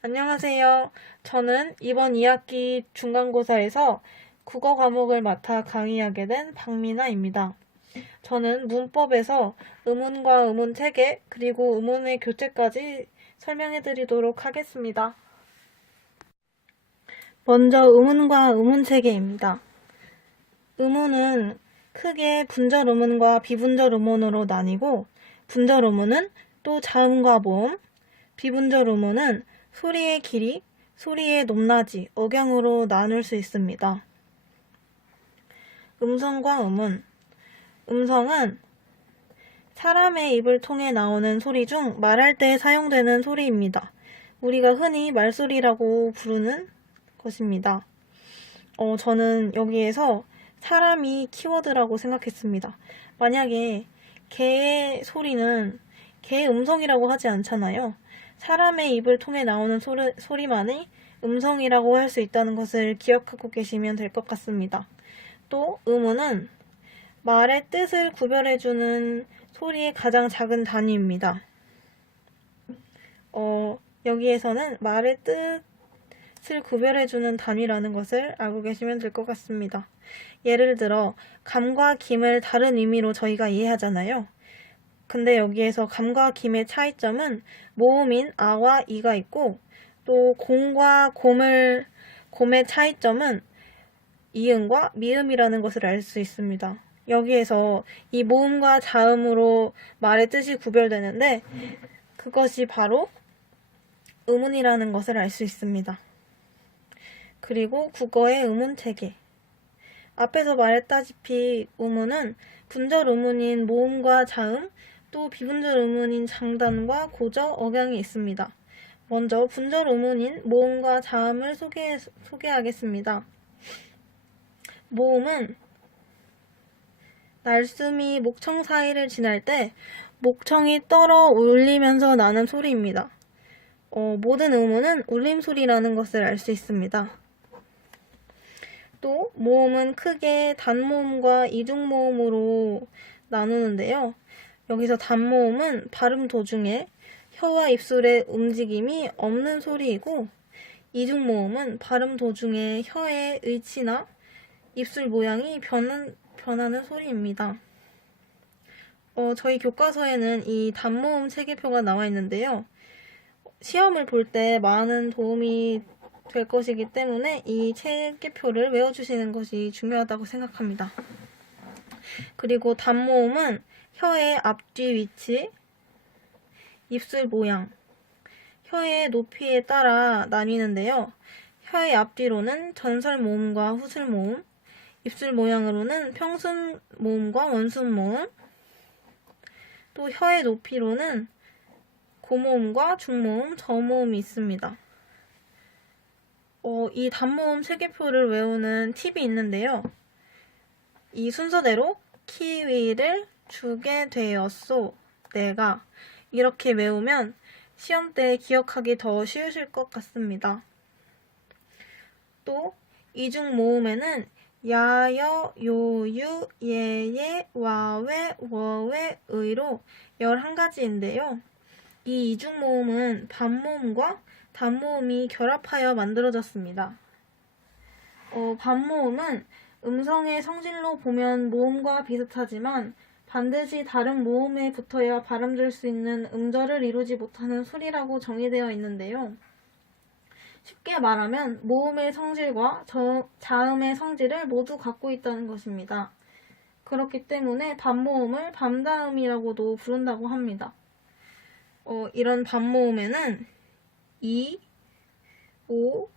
안녕하세요. 저는 이번 2학기 중간고사에서 국어 과목을 맡아 강의하게 된 박미나입니다. 저는 문법에서 의문과 의문 체계, 그리고 의문의 교체까지 설명해 드리도록 하겠습니다. 먼저 의문과 의문 체계입니다. 의문은 크게 분절 의문과 비분절 의문으로 나뉘고, 분절 의문은 또 자음과 모음, 비분절 의문은 소리의 길이, 소리의 높낮이, 억양으로 나눌 수 있습니다. 음성과 음운. 음성은 사람의 입을 통해 나오는 소리 중 말할 때 사용되는 소리입니다. 우리가 흔히 말소리라고 부르는 것입니다. 저는 여기에서 사람이 키워드라고 생각했습니다. 만약에 개의 소리는 개의 음성이라고 하지 않잖아요. 사람의 입을 통해 나오는 소리만이 음성이라고 할 수 있다는 것을 기억하고 계시면 될 것 같습니다. 또 음운은 말의 뜻을 구별해주는 소리의 가장 작은 단위입니다. 여기에서는 말의 뜻을 구별해주는 단위라는 것을 알고 계시면 될 것 같습니다. 예를 들어 감과 김을 다른 의미로 저희가 이해하잖아요. 근데 여기에서 감과 김의 차이점은 모음인 아와 이가 있고, 또 곰과 곰의 차이점은 이음과 미음이라는 것을 알 수 있습니다. 여기에서 이 모음과 자음으로 말의 뜻이 구별되는데, 그것이 바로 의문이라는 것을 알 수 있습니다. 그리고 국어의 의문 체계. 앞에서 말했다시피 의문은 분절 의문인 모음과 자음, 또 비분절 의문인 장단과 고저, 억양이 있습니다. 먼저 분절 의문인 모음과 자음을 소개하겠습니다. 모음은 날숨이 목청 사이를 지날 때 목청이 떨어 울리면서 나는 소리입니다. 모든 의문은 울림소리라는 것을 알 수 있습니다. 또 모음은 크게 단모음과 이중모음으로 나누는데요. 여기서 단모음은 발음 도중에 혀와 입술의 움직임이 없는 소리이고, 이중모음은 발음 도중에 혀의 위치나 입술 모양이 변하는 소리입니다. 저희 교과서에는 이 단모음 체계표가 나와 있는데요. 시험을 볼 때 많은 도움이 될 것이기 때문에 이 체계표를 외워주시는 것이 중요하다고 생각합니다. 그리고 단모음은 혀의 앞뒤 위치, 입술 모양, 혀의 높이에 따라 나뉘는데요. 혀의 앞뒤로는 전설 모음과 후술 모음, 입술 모양으로는 평순 모음과 원순 모음, 또 혀의 높이로는 고모음과 중모음, 저모음이 있습니다. 이 단모음 체계표를 외우는 팁이 있는데요. 이 순서대로 키위를 주게 되었소, 내가 이렇게 외우면 시험 때 기억하기 더 쉬우실 것 같습니다. 또 이중 모음에는 야, 여, 요, 유, 예, 예, 와, 웨, 워, 웨, 의로 11가지인데요. 이 이중 모음은 반모음과 단모음이 결합하여 만들어졌습니다. 반모음은 음성의 성질로 보면 모음과 비슷하지만 반드시 다른 모음에 붙어야 발음될 수 있는 음절을 이루지 못하는 소리라고 정의되어 있는데요. 쉽게 말하면 모음의 성질과 자음의 성질을 모두 갖고 있다는 것입니다. 그렇기 때문에 반모음을 반다음이라고도 부른다고 합니다. 이런 반모음에는 이, 오,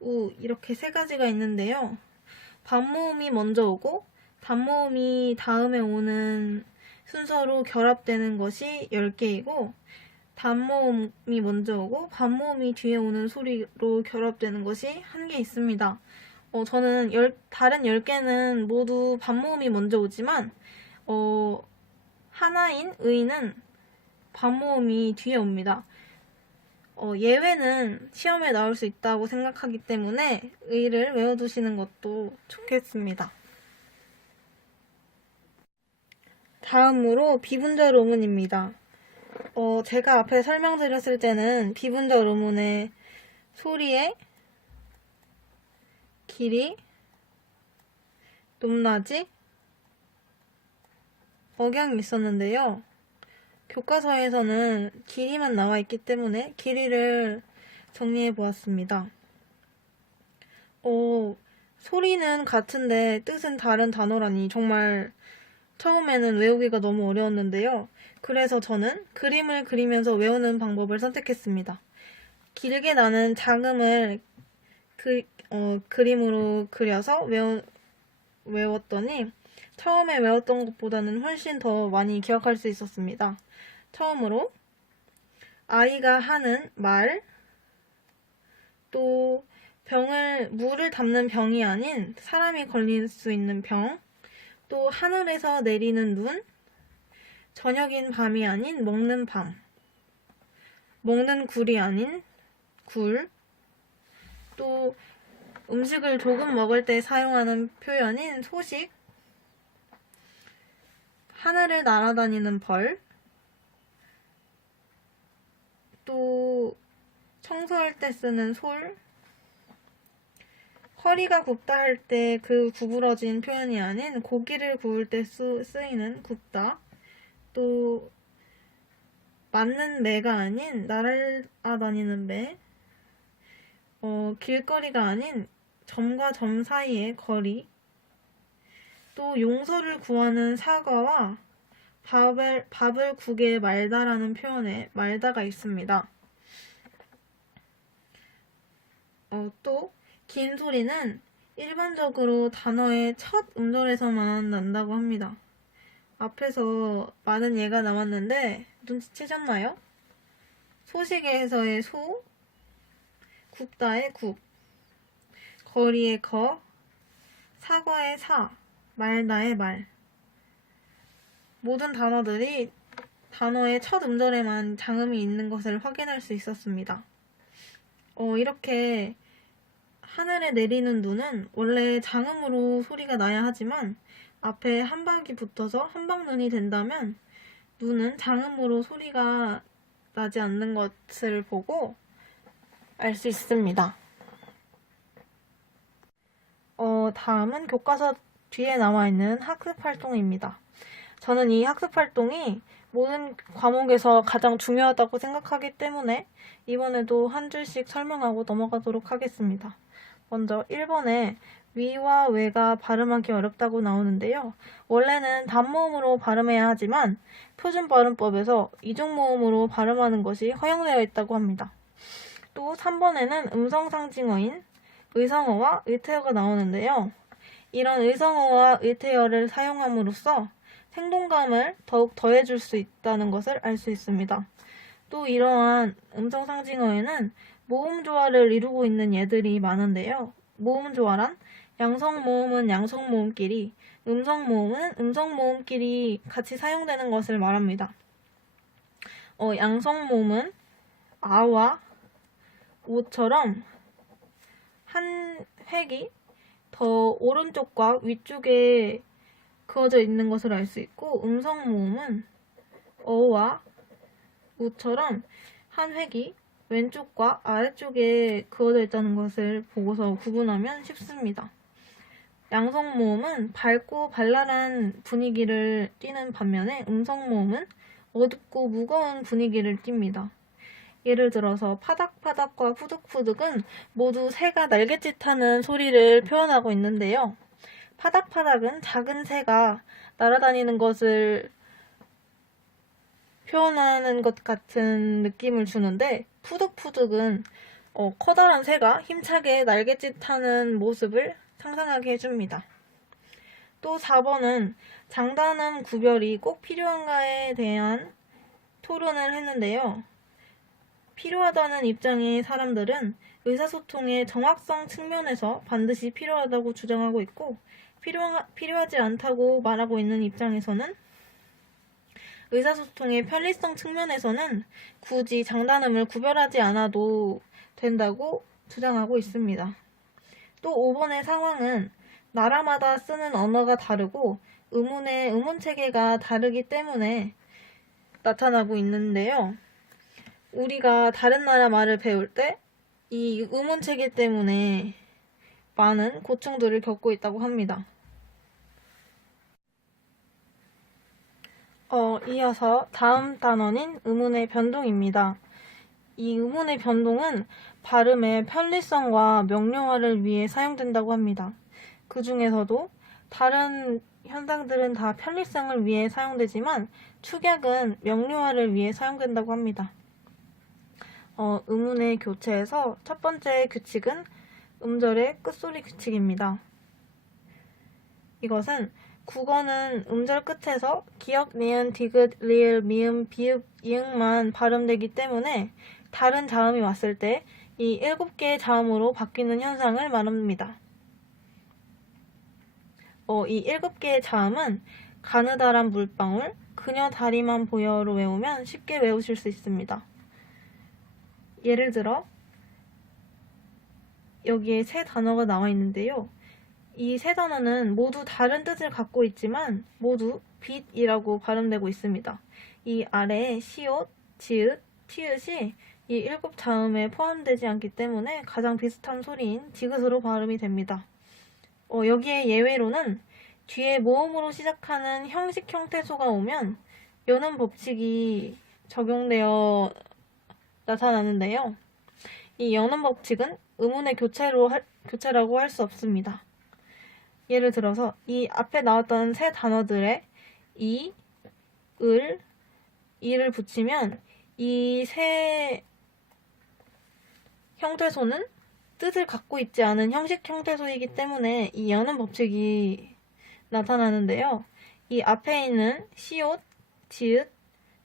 우 이렇게 3가지가 있는데요. 반모음이 먼저 오고 단모음이 다음에 오는 순서로 결합되는 것이 10개이고, 단모음이 먼저 오고 반모음이 뒤에 오는 소리로 결합되는 것이 1개 있습니다. 저는 다른 10개는 모두 반모음이 먼저 오지만 하나인 의는 반모음이 뒤에 옵니다. 예외는 시험에 나올 수 있다고 생각하기 때문에 의를 외워두시는 것도 좋겠습니다. 다음으로 비분절 의문입니다. 제가 앞에 설명드렸을 때는 비분절 의문의 소리의 길이 높낮이 억양이 있었는데요. 교과서에서는 길이만 나와 있기 때문에 길이를 정리해 보았습니다. 소리는 같은데 뜻은 다른 단어라니 정말 처음에는 외우기가 너무 어려웠는데요. 그래서 저는 그림을 그리면서 외우는 방법을 선택했습니다. 길게 나는 장음을 그림으로 그려서 외웠더니 처음에 외웠던 것보다는 훨씬 더 많이 기억할 수 있었습니다. 처음으로 아이가 하는 말, 또 물을 담는 병이 아닌 사람이 걸릴 수 있는 병, 또 하늘에서 내리는 눈, 저녁인 밤이 아닌 먹는 밤, 먹는 굴이 아닌 굴, 또 음식을 조금 먹을 때 사용하는 표현인 소식, 하늘을 날아다니는 벌, 또 청소할 때 쓰는 솔, 허리가 굽다 할 때 그 구부러진 표현이 아닌 고기를 구울 때 쓰이는 굽다, 또 맞는 매가 아닌 날아다니는 매, 길거리가 아닌 점과 점 사이의 거리, 또 용서를 구하는 사과와 밥을 국에 말다라는 표현에 말다가 있습니다. 또 긴 소리는 일반적으로 단어의 첫 음절에서만 난다고 합니다. 앞에서 많은 예가 나왔는데 눈치채셨나요? 소식에서의 소, 굽다의 굽, 거리의 거, 사과의 사, 말다의 말. 모든 단어들이 단어의 첫 음절에만 장음이 있는 것을 확인할 수 있었습니다. 이렇게 하늘에 내리는 눈은 원래 장음으로 소리가 나야 하지만 앞에 한박이 붙어서 한박눈이 된다면 눈은 장음으로 소리가 나지 않는 것을 보고 알 수 있습니다. 다음은 교과서 뒤에 나와 있는 학습 활동입니다. 저는 이 학습 활동이 모든 과목에서 가장 중요하다고 생각하기 때문에 이번에도 한 줄씩 설명하고 넘어가도록 하겠습니다. 먼저 1번에 위와 외가 발음하기 어렵다고 나오는데요. 원래는 단모음으로 발음해야 하지만 표준발음법에서 이중모음으로 발음하는 것이 허용되어 있다고 합니다. 또 3번에는 음성상징어인 의성어와 의태어가 나오는데요. 이런 의성어와 의태어를 사용함으로써 생동감을 더욱 더해줄 수 있다는 것을 알 수 있습니다. 또 이러한 음성상징어에는 모음조화를 이루고 있는 예들이 많은데요. 모음조화란 양성모음은 양성모음끼리, 음성모음은 음성모음끼리 같이 사용되는 것을 말합니다. 양성모음은 아와 오처럼 한 획이 더 오른쪽과 위쪽에 그어져 있는 것을 알 수 있고, 음성모음은 어와 우처럼 한 획이 왼쪽과 아래쪽에 그어져 있다는 것을 보고서 구분하면 쉽습니다. 양성모음은 밝고 발랄한 분위기를 띠는 반면에 음성모음은 어둡고 무거운 분위기를 띱니다. 예를 들어서 파닥파닥과 푸득푸득은 모두 새가 날갯짓하는 소리를 표현하고 있는데요. 파닥파닥은 작은 새가 날아다니는 것을 표현하는 것 같은 느낌을 주는데, 푸득푸득은 커다란 새가 힘차게 날갯짓하는 모습을 상상하게 해줍니다. 또 4번은 장단음 구별이 꼭 필요한가에 대한 토론을 했는데요. 필요하다는 입장의 사람들은 의사소통의 정확성 측면에서 반드시 필요하다고 주장하고 있고, 필요하지 않다고 말하고 있는 입장에서는 의사소통의 편리성 측면에서는 굳이 장단음을 구별하지 않아도 된다고 주장하고 있습니다. 또 5번의 상황은 나라마다 쓰는 언어가 다르고 의문의 의문체계가 다르기 때문에 나타나고 있는데요. 우리가 다른 나라 말을 배울 때 이 의문체계 때문에 많은 고충들을 겪고 있다고 합니다. 이어서 다음 단원인 의문의 변동입니다. 이 의문의 변동은 발음의 편리성과 명료화를 위해 사용된다고 합니다. 그 중에서도 다른 현상들은 다 편리성을 위해 사용되지만 축약은 명료화를 위해 사용된다고 합니다. 의문의 교체에서 첫 번째 규칙은 음절의 끝소리 규칙입니다. 이것은 국어는 음절 끝에서 기역, 니은, 디귿, 리을, 미음, 비읍, 이응만 발음되기 때문에 다른 자음이 왔을 때 이 7개의 자음으로 바뀌는 현상을 말합니다. 이 7개의 자음은 가느다란 물방울, 그녀 다리만 보여로 외우면 쉽게 외우실 수 있습니다. 예를 들어 여기에 세 단어가 나와 있는데요. 이 세 단어는 모두 다른 뜻을 갖고 있지만 모두 빛이라고 발음되고 있습니다. 이 아래에 시옷, 지읒, 티읒이 이 7자음에 포함되지 않기 때문에 가장 비슷한 소리인 디귿으로 발음이 됩니다. 여기에 예외로는 뒤에 모음으로 시작하는 형식 형태소가 오면 연음 법칙이 적용되어 나타나는데요. 이 연음 법칙은 의문의 교체라고 할 수 없습니다. 예를 들어서 이 앞에 나왔던 세 단어들의 이, 을, 이를 붙이면 이 세 형태소는 뜻을 갖고 있지 않은 형식 형태소이기 때문에 이 연음 법칙이 나타나는데요. 이 앞에 있는 시옷, 지읒,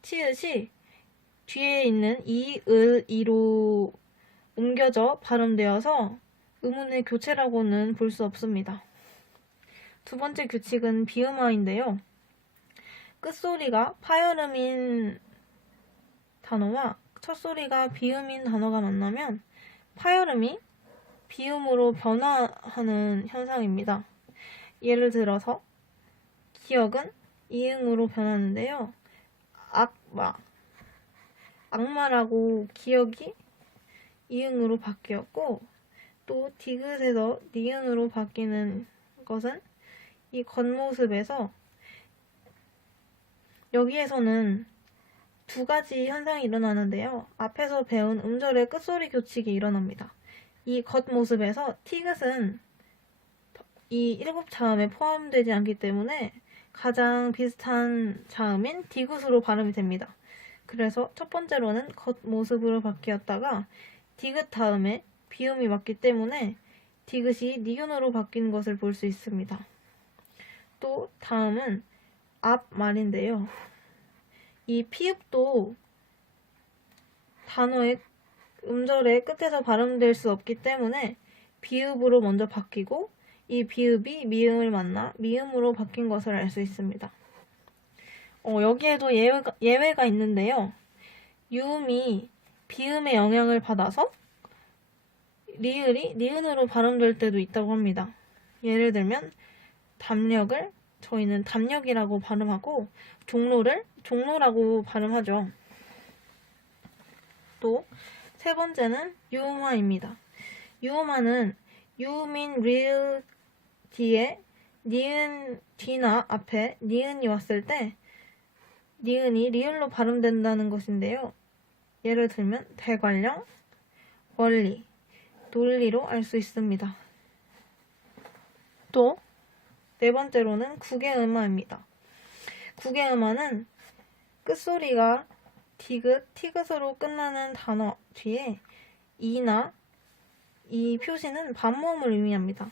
치읒이 뒤에 있는 이, 을, 이로 옮겨져 발음되어서 의문의 교체라고는 볼 수 없습니다. 두 번째 규칙은 비음화인데요. 끝소리가 파열음인 단어와 첫소리가 비음인 단어가 만나면 파열음이 비음으로 변화하는 현상입니다. 예를 들어서 기억은 이응으로 변하는데요. 악마라고 기억이 이응으로 바뀌었고 또 디귿에서 니은으로 바뀌는 것은 이 겉모습에서 여기에서는 두 가지 현상이 일어나는데요. 앞에서 배운 음절의 끝소리 교칙이 일어납니다. 이 겉모습에서 티귿은 이 7자음에 포함되지 않기 때문에 가장 비슷한 자음인 디귿으로 발음이 됩니다. 그래서 첫 번째로는 겉모습으로 바뀌었다가 디귿 다음에 비음이 왔기 때문에 디귿이 니은으로 바뀐 것을 볼 수 있습니다. 또 다음은 앞 말인데요. 이 피읍도 단어의 음절의 끝에서 발음될 수 없기 때문에 비읍으로 먼저 바뀌고 이 비읍이 미음을 만나 미음으로 바뀐 것을 알 수 있습니다. 여기에도 예외가 있는데요. 유음이 비음의 영향을 받아서 리을이 니은으로 발음될 때도 있다고 합니다. 예를 들면 담력을 저희는 담력이라고 발음하고 종로를 종로라고 발음하죠. 또 세 번째는 유음화입니다. 유음화는 유음인 리을 뒤에 니은 뒤나 앞에 니은이 왔을 때 니은이 리을로 발음된다는 것인데요. 예를 들면 대관령, 원리, 논리로 알 수 있습니다. 또 네 번째로는 국외음화입니다. 국외음화는 끝소리가 디귿, 티귿으로 끝나는 단어 뒤에 이나 이 표시는 반모음을 의미합니다.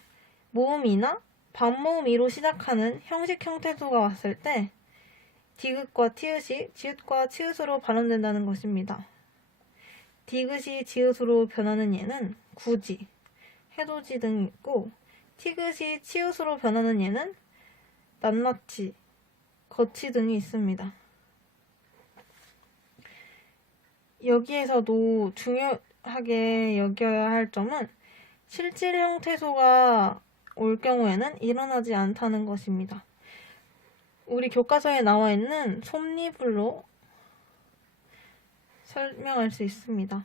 모음이나 반모음이로 시작하는 형식 형태소가 왔을 때 디귿과 티읕이 지읒과 치읒으로 발음된다는 것입니다. 디귿이 지읒으로 변하는 예는 구지, 해돋이 등이 있고 티귿이 치읒으로 변하는 예는 낱낱이, 거치 등이 있습니다. 여기에서도 중요하게 여겨야 할 점은 실질 형태소가 올 경우에는 일어나지 않다는 것입니다. 우리 교과서에 나와 있는 솜니불로 설명할 수 있습니다.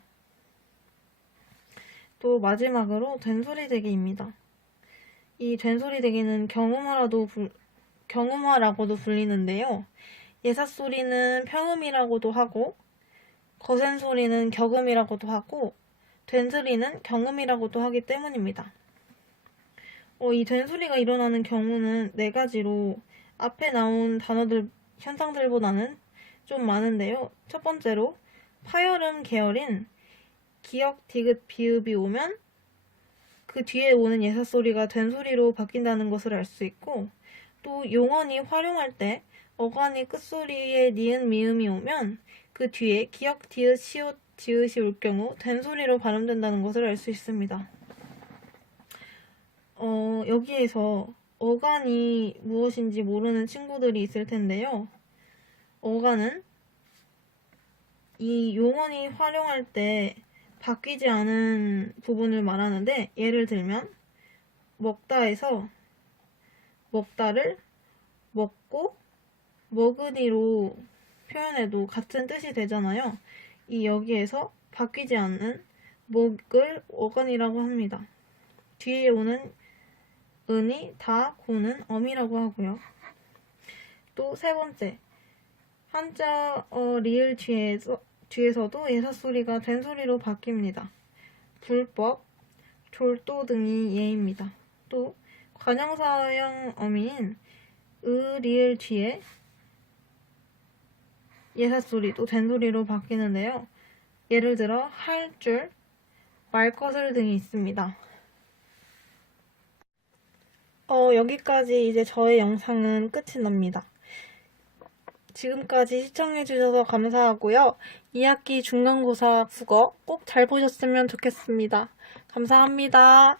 또 마지막으로 된소리대기입니다. 이 된소리대기는 경음화라고도 불리는데요. 예삿소리는 평음이라고도 하고, 거센소리는 격음이라고도 하고, 된소리는 경음이라고도 하기 때문입니다. 이 된소리가 일어나는 경우는 네 가지로 앞에 나온 현상들보다는 좀 많은데요. 첫 번째로 파열음 계열인 기역, 디귿, 비읍이 오면 그 뒤에 오는 예삿소리가 된소리로 바뀐다는 것을 알 수 있고, 또 용언이 활용할 때 어간이 끝소리에 니은, 미음이 오면 그 뒤에 기역, 디귿, 시옷, 지읒이 올 경우 된소리로 발음된다는 것을 알 수 있습니다. 여기에서 어간이 무엇인지 모르는 친구들이 있을 텐데요. 어간은 이 용언이 활용할 때 바뀌지 않은 부분을 말하는데, 예를 들면 먹다에서 먹다를 먹고 먹으니로 표현해도 같은 뜻이 되잖아요. 여기에서 바뀌지 않는 먹을 어간이라고 합니다. 뒤에 오는 은이, 다, 고는 엄이라고 하고요. 또 세 번째, 한자 리을 뒤에서도 예삿소리가 된소리로 바뀝니다. 불법, 졸도 등이 예입니다. 또 관형사형 어미인 리을 뒤에 예삿소리도 된소리로 바뀌는데요. 예를 들어 할 줄, 말 것을 등이 있습니다. 여기까지 이제 저의 영상은 끝이 납니다. 지금까지 시청해주셔서 감사하고요. 2학기 중간고사 국어 꼭 잘 보셨으면 좋겠습니다. 감사합니다.